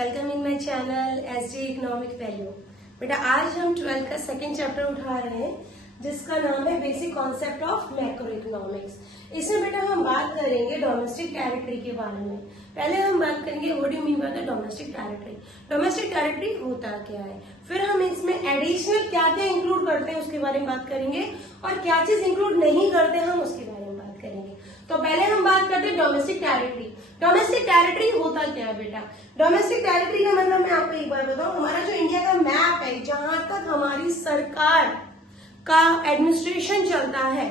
Welcome in my channel SD economic value. बेटा आज हम 12th का सेकंड चैप्टर उठा रहे हैं जिसका नाम है basic concept of macro economics. इसमें बेटा हम बात करेंगे डोमेस्टिक टेरिटरी के बारे में। पहले हम बात करेंगे what do mean by the domestic territory. Domestic territory होता क्या है, फिर हम इसमें एडिशनल क्या क्या इंक्लूड करते हैं उसके बारे में बात करेंगे और क्या चीज इंक्लूड नहीं करते हम उसके बारे में बात करेंगे। तो पहले हम बात करते हैं डोमेस्टिक टेरिटरी। डोमेस्टिक टेरिटरी होता क्या है बेटा? डोमेस्टिक टेरिटरी का मतलब मैं आपको एक बार बताऊं, हमारा जो इंडिया का मैप है जहां तक हमारी सरकार का एडमिनिस्ट्रेशन चलता है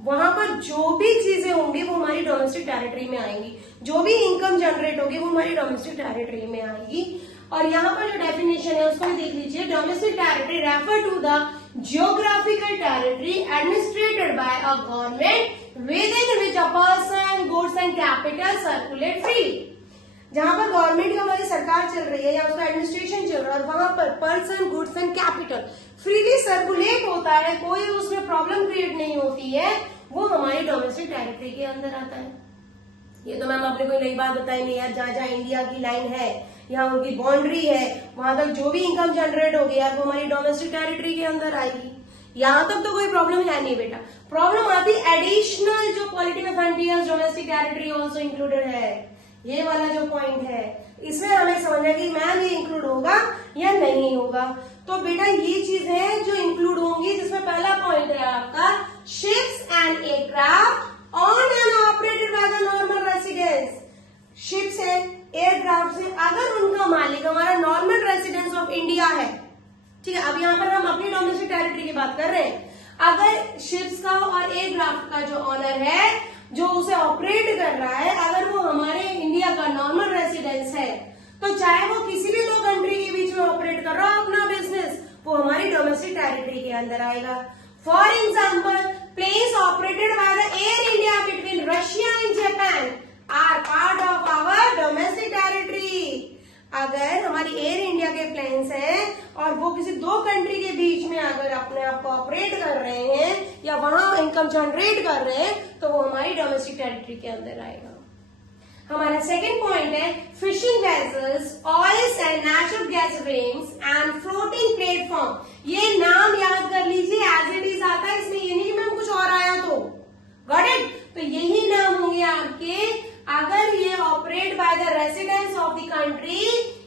वहां पर जो भी चीजें होंगी वो हमारी डोमेस्टिक टेरिटरी में आएंगी, जो भी इनकम जनरेट होगी वो हमारी डोमेस्टिक टेरिटरी में आएगी। और यहाँ पर जो डेफिनेशन है उसको भी देख लीजिए। Domestic territory refer to the geographical territory administered by a government within which a person, goods and capital circulate freely। जहां पर गवर्नमेंट की हमारी सरकार चल रही है या उसका एडमिनिस्ट्रेशन चल रहा है और वहां पर person, goods and capital freely circulate होता है, कोई उसमें प्रॉब्लम क्रिएट नहीं होती है, वो हमारी डोमेस्टिक टेरिटरी के अंदर आता है। ये तो मैम आपने कोई नई बात बताई नहीं यार, जहां जहां इंडिया की लाइन है, यहाँ उनकी बाउंड्री है, वहां तक जो भी इनकम जनरेट होगी यार वो हमारी डोमेस्टिक टेरिटरी के अंदर आएगी। यहां तक तो कोई प्रॉब्लम है नहीं बेटा। प्रॉब्लम आती एडिशनल जो political frontiers domestic territory also included है, ये वाला जो पॉइंट है इसमें हमें समझना कि मैम ये इंक्लूड होगा या नहीं होगा। तो बेटा ये चीज है जो इंक्लूड होंगी, जिसमें पहला पॉइंट है आपका ships and aircraft on and operated by the normal residence. Ships है, एयरक्राफ्ट है, अगर उनका मालिक हमारा नॉर्मल रेसिडेंस ऑफ इंडिया है, ठीक है। अब यहाँ पर हम अपनी डोमेस्टिक टेरिटरी की बात कर रहे हैं। अगर शिप्स का और एयरक्राफ्ट का जो ऑनर है जो उसे ऑपरेट कर रहा है, अगर वो हमारे इंडिया का नॉर्मल रेसिडेंस है, तो चाहे वो किसी भी दो कंट्री के बीच में ऑपरेट कर रहा हो अपना बिजनेस, वो हमारी डोमेस्टिक टेरिटरी के अंदर आएगा। For example planes operated by the Air India between Russia and Japan are part of our domestic territory. अगर हमारी एयर इंडिया के प्लेन्स हैं और वो किसी दो कंट्री के बीच में अगर अपने आप को ऑपरेट कर रहे हैं या वहां इनकम जनरेट कर रहे हैं तो वो हमारी डोमेस्टिक टेरिटरी के अंदर आएगा। हमारा सेकंड पॉइंट है fishing vessels, oils and natural gas rings and floating platform. ये नाम याद कर लीजिए, एज इट इज आता है, इसमें ये नहीं कि मैम कुछ और आया तो गॉट इट। तो यही नाम होंगे आपके अगर ये operate by the residents of the country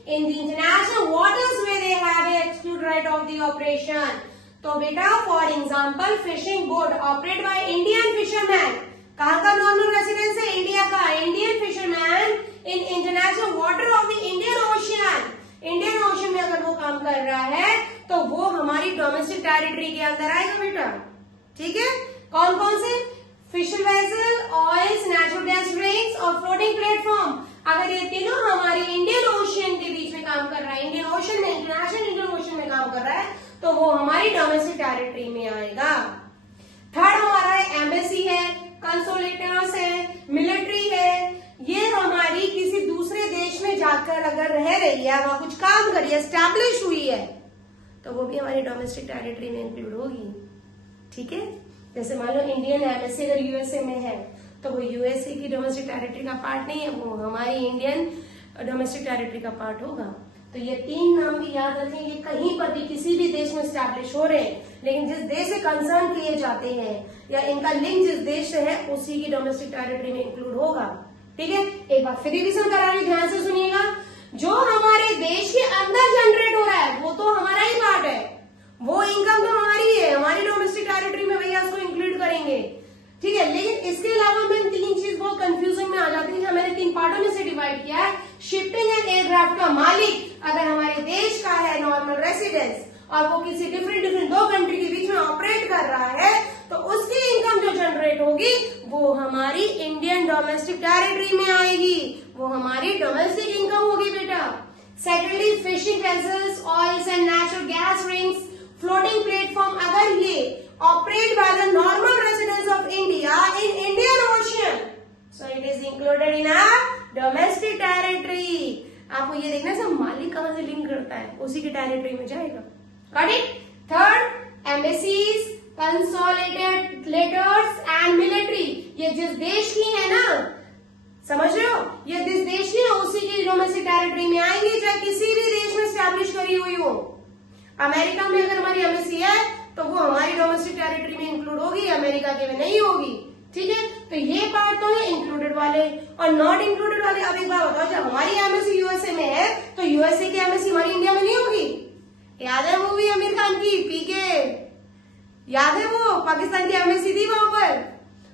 in the international waters where they have exclude right of the operation. तो बेटा for example fishing boat operate by Indian fisherman, कहाँ का नॉर्मल रेसिडेंस है? इंडिया का। Indian fisherman in international water of the Indian ocean, Indian ocean में अगर वो काम कर रहा है तो वो हमारी डोमेस्टिक टेरिटरी के अंदर आएगा बेटा, ठीक है। कौन कौन से? Fisher vessel, oils, natural gas rings और फ्लोटिंग प्लेटफॉर्म। अगर ये तीनों हमारी इंडियन ओशियन के बीच में काम कर रहा है, इंडियन ओशन में, इंटरनेशनल इंडियन ओशन में काम कर रहा है, तो वो हमारी डोमेस्टिक टेरिटरी में आएगा। थर्ड हमारा एम्बेसी है, कंसोलेटर्स है, मिलिट्री है। ये हमारी किसी दूसरे देश में जाकर अगर रह रही है, वहां कुछ काम करिए, एस्टैब्लिश हुई है, तो वो भी हमारी डोमेस्टिक टेरिटरी में इंक्लूड होगी, ठीक है। जैसे मान लो इंडियन एम्बेसी अगर यूएसए में है तो वो यूएसए की डोमेस्टिक टेरिटरी का पार्ट नहीं है, वो हमारी इंडियन डोमेस्टिक टेरिटरी का पार्ट होगा। तो ये तीन नाम भी याद रखें, ये कहीं पर भी किसी भी देश में स्टैब्लिश हो रहे हैं, लेकिन जिस देश से कंसर्न किए जाते हैं या इनका लिंक जिस देश से है उसी की डोमेस्टिक टेरिटरी में इंक्लूड होगा, ठीक है। एक बार फिर रिवीजन करा रही, ध्यान से सुनिएगा। जो हमारे देश के अंदर जनरेट हो रहा है वो तो हमारा ही पार्ट है, वो इनकम तो हमारी है, हमारी डोमेस्टिक टेरिटरी में भैया उसको इंक्लूड करेंगे, ठीक है। लेकिन इसके अलावा मैंने तीन चीज बहुत कंफ्यूजन में आ जाती है, मैंने तीन पार्टों में से डिवाइड किया है। शिपिंग एंड एयरक्राफ्ट का मालिक अगर हमारे देश का है नॉर्मल रेसिडेंस और वो किसी डिफरेंट दो कंट्री के बीच में ऑपरेट कर रहा है तो उसकी इनकम जो जनरेट होगी वो हमारी इंडियन डोमेस्टिक टेरिटरी में आएगी, वो हमारी डोमेस्टिक इनकम होगी बेटा। Secondly fishing vessels, oils and natural gas rings, floating platform, अगर ये operate by the normal residence of India in Indian ocean, so it is included in our domestic territory. आपको ये देखना है सब मालिक कहां से लिंक करता है, उसी की टेरिटरी में जाएगा, got it. Third embassies, consolidated letters and military, ये जिस देश की है ना समझ रहे हो? ये जिस देश की है उसी की डोमेस्टिक टेरिटरी में आएंगे, चाहे किसी भी देश में स्टैब्लिश करी हुई हो। अमेरिका में अगर हमारी एमबेसी है तो वो हमारी डोमेस्टिक टेरिटरी में इंक्लूड होगी, अमेरिका के में नहीं होगी। ठीक है, तो ये पार्ट तो है इंक्लूडेड वाले। और नॉट इंक्लूडेड वाले, अब एक बार बताओ, जब हमारी एमबेसी यूएसए में है तो यूएसए की एमबेसी हमारी इंडिया में नहीं होगी? याद है मूवी आमिर खान की पीके? याद है वो पाकिस्तान की एमबेसी थी वहां पर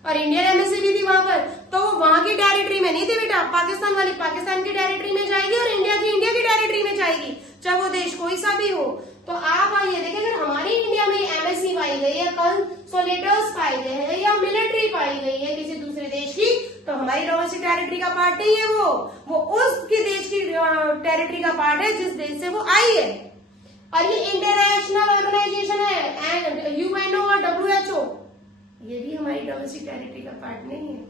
और इंडियन एमबेसी भी थी वहां पर, तो वो वहां की टेरिटरी में नहीं थी बेटा। पाकिस्तान वाली पाकिस्तान की टेरिटरी में जाएगी और इंडिया की टेरिटरी में जाएगी, चाहे वो देश कोई सा भी हो। तो आप आइए देखें, अगर हमारी इंडिया में एमएससी पाई गई है, कंसोलिडेटर्स पाई गए हैं या मिलिट्री पाई गई है किसी दूसरे देश की, तो हमारी डोमेस्टिक टेरिटरी का पार्ट नहीं है वो उसके देश की टेरिटरी का पार्ट है जिस देश से वो आई है। और ये इंटरनेशनल ऑर्गेनाइजेशन है, यूएनओ और डब्ल्यूएचओ, ये भी हमारी डोमेस्टिक टेरिटरी का पार्ट नहीं है,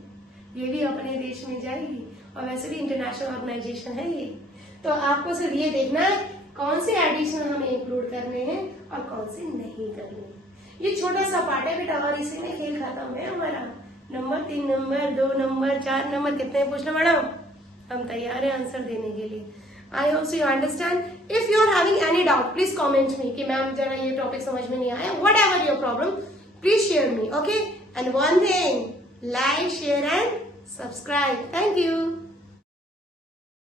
ये भी अपने देश में जाएगी। और वैसे भी इंटरनेशनल ऑर्गेनाइजेशन है ये। तो आपको सिर्फ ये देखना है कौन से एडिशन हमें इंक्लूड करने हैं और कौन से नहीं करने। ये छोटा सा पार्ट है बेटा और इसी में खेल खत्म है हमारा। नंबर 3 नंबर 2 नंबर 4 नंबर कितने पूछना मैडम? हम तैयार है आंसर देने के लिए। I hope you understand. If you are having any doubt please comment me कि मैम जरा ये टॉपिक समझ में नहीं आया, whatever your problem please share me, okay? And one thing, like, share and subscribe. Thank you.